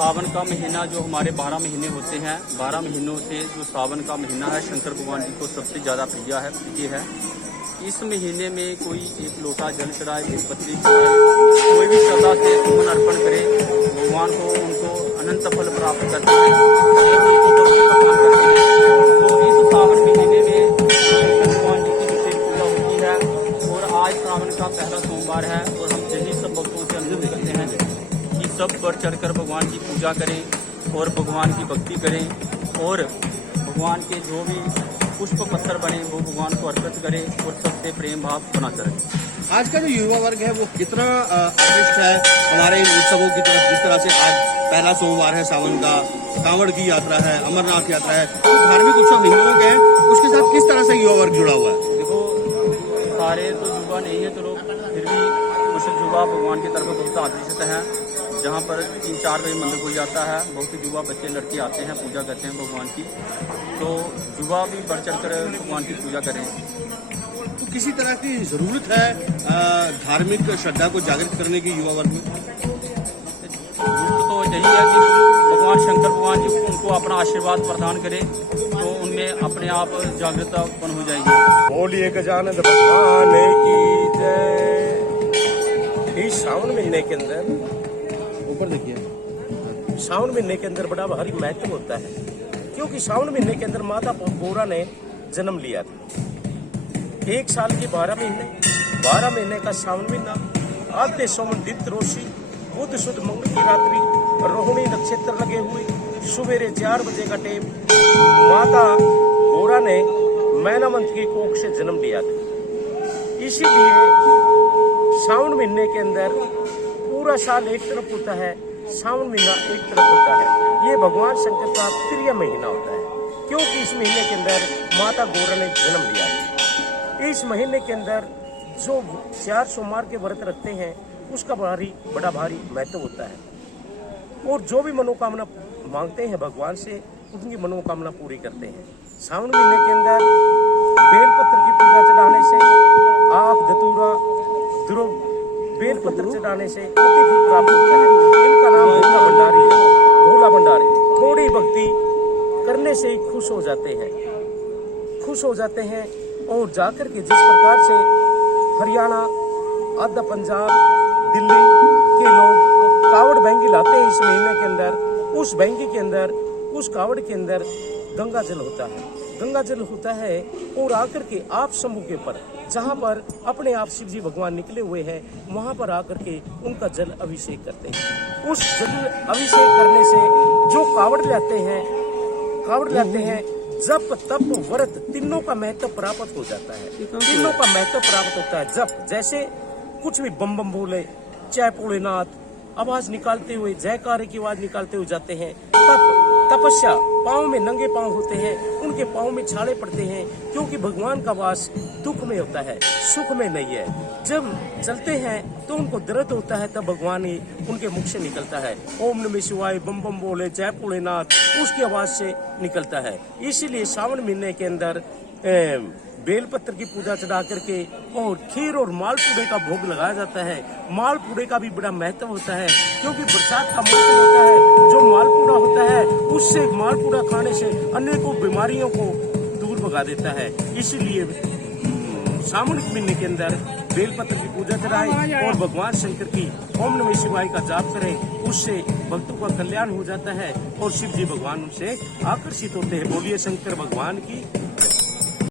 सावन का महीना जो हमारे 12 महीने होते हैं, 12 महीनों से जो सावन का महीना है शंकर भगवान जी को सबसे ज़्यादा प्रिय है। इस महीने में कोई एक लोटा जल चढ़ाए, बेलपत्री चढ़ाए, कोई भी श्रद्धा से सुमन अर्पण करे, भगवान को उनको अनंत फल प्राप्त करते हैं। तो इस सावन महीने में शंकर भगवान जी की विशेष पूजा होती है और आज सावन का पहला सोमवार है और हम यही सब भक्तों से अनुरोध करते हैं कि सब बढ़ चढ़कर भगवान की पूजा करें और भगवान की भक्ति करें और भगवान के जो भी पुष्प पत्थर बने वो भगवान को अर्पित करें और सबसे प्रेम भाव बनाते रखें। आज का जो युवा वर्ग है वो कितना आकृष्ट है हमारे इन उत्सवों की तरफ, जिस तरह से आज पहला सोमवार है सावन का, कांवड़ की यात्रा है, अमरनाथ यात्रा है, तो धार्मिक उत्सव हिंदुओं के हैं, उसके साथ किस तरह से युवा वर्ग जुड़ा हुआ है? देखो, सारे तो युवा नहीं है, चलो फिर भी कुछ युवा भगवान की तरफ बहुत आकर्षित हैं। जहाँ पर 3-4 बजे मंदिर खुल जाता है, बहुत युवा बच्चे लड़के आते हैं, पूजा करते हैं भगवान की, तो युवा भी बढ़ चढ़ कर भगवान की पूजा करें। तो किसी तरह की जरूरत है धार्मिक श्रद्धा को जागृत करने की युवा वर्ग में? तो यही है कि भगवान शंकर भगवान जी उनको अपना आशीर्वाद प्रदान करे तो उनमें अपने आप जागृतता उत्पन्न हो जाएगी। बोलिए गजानन भगवान की जय। इस सावन महीने के अंदर, ऊपर देखिए, सावन महीने के अंदर बड़ा भारी महत्व होता है, क्योंकि सावन महीने के अंदर माता गौरा ने जन्म लिया था। 1 साल के 12 महीने का सावन महीना, आद्य सोमन दित रोशी, बुध शुद्ध मंगल की रात्रि, रोहिणी नक्षत्र लगे हुए, सवेरे 4 बजे का टाइम माता गौरा ने मैनामंत की कोख से जन्म लिया था। इसीलिए सावन महीने के अंदर पूरा साल एक तरफ होता है, सावन महीना एक तरफ होता है। ये भगवान शंकर का प्रिय महीना होता है, क्योंकि इस महीने के अंदर माता गौरा ने जन्म लिया है। इस महीने के अंदर जो 4 सोमवार के व्रत रखते हैं उसका बड़ा भारी महत्व होता है और जो भी मनोकामना मांगते हैं भगवान से उनकी मनोकामना पूरी करते हैं। सावन महीने के अंदर बेलपत्र की पूजा चढ़ाने से, आँख धतूरा ध्रुव बेलपत्र चढ़ाने से अति फल प्राप्त होता है। इनका नाम भोला भंडारी है। भोला भंडारी थोड़ी भक्ति करने से ही खुश हो जाते हैं और जाकर के जिस प्रकार से हरियाणा, आधा पंजाब, दिल्ली के लोग कावड़ बैंगी लाते हैं इस महीने के अंदर, उस बैंगी के अंदर, उस कावड़ के अंदर गंगा जल होता है और आकर के आप समूह के ऊपर जहाँ पर अपने आप शिव जी भगवान निकले हुए हैं वहाँ पर आकर के उनका जल अभिषेक करते हैं। उस जल अभिषेक करने से जो कावड़ लाते हैं जप तप व्रत तीनों का महत्व प्राप्त हो जाता है। तीनों का महत्व प्राप्त होता है। जप जैसे कुछ भी बम बम बोले, जय भोलेनाथ आवाज निकालते हुए, जयकारे की आवाज निकालते हुए जाते हैं। तपस्या, पाँव में नंगे पाँव होते हैं, उनके पाँव में छाले पड़ते हैं, क्योंकि भगवान का वास दुख में होता है, सुख में नहीं है। जब चलते हैं तो उनको दर्द होता है, तब भगवान ही उनके मुख से निकलता है। ओम नमः शिवाय, बम बम बोले, जय भोलेनाथ, उसकी आवाज से निकलता है। इसीलिए सावन महीने के अंदर बेलपत्र की पूजा चढ़ा करके और खीर और मालपुड़े का भोग लगाया जाता है। मालपुड़े का भी बड़ा महत्व होता है, क्योंकि बरसात का मौसम होता है, जो मालपुड़ा होता है उससे मालपुड़ा खाने से अनेकों बीमारियों को दूर भगा देता है। इसीलिए सावन महीने के अंदर बेलपत्र की पूजा चढ़ाएं और भगवान शंकर की ओम नमः शिवाय का जाप करें, उससे भक्तों का कल्याण हो जाता है और शिव जी भगवान उनसे आकर्षित होते हैं। बोलिए शंकर भगवान की